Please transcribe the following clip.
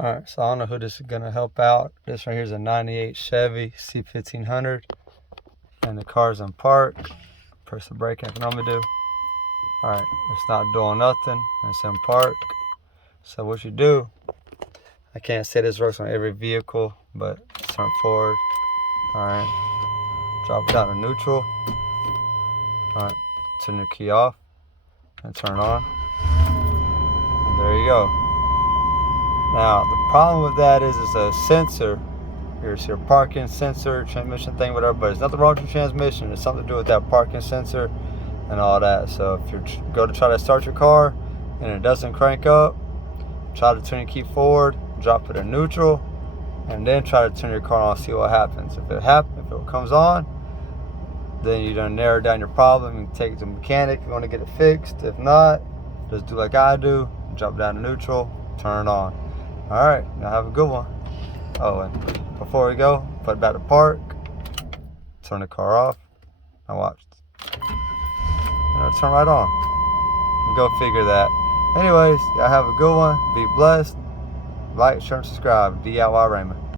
Alright, so I don't know who this is going to help out. This right here is a 98 Chevy C1500. And the car's in park. Press the brake, like I normally do. Alright, it's not doing nothing. It's in park. So what you do, I can't say this works on every vehicle, but turn forward. Alright, drop it down to neutral. Alright, turn your key off and turn on. And there you go. Now, the problem with that is it's a sensor. Here's your parking sensor, transmission thing, whatever, but there's nothing wrong with your transmission. It's something to do with that parking sensor and all that. So if you go to try to start your car and it doesn't crank up, try to turn your key forward, drop it in neutral, and then try to turn your car on and see what happens. If it comes on, then you done narrow down your problem. You can take it to a mechanic if you want to get it fixed. If not, just do like I do, drop it down to neutral, turn it on. Alright, now have a good one. Oh, and before we go, put it back to park, turn the car off. Now watch. And it'll turn right on. Go figure that. Anyways, y'all have a good one. Be blessed. Like, share, and subscribe. DIY Raymond.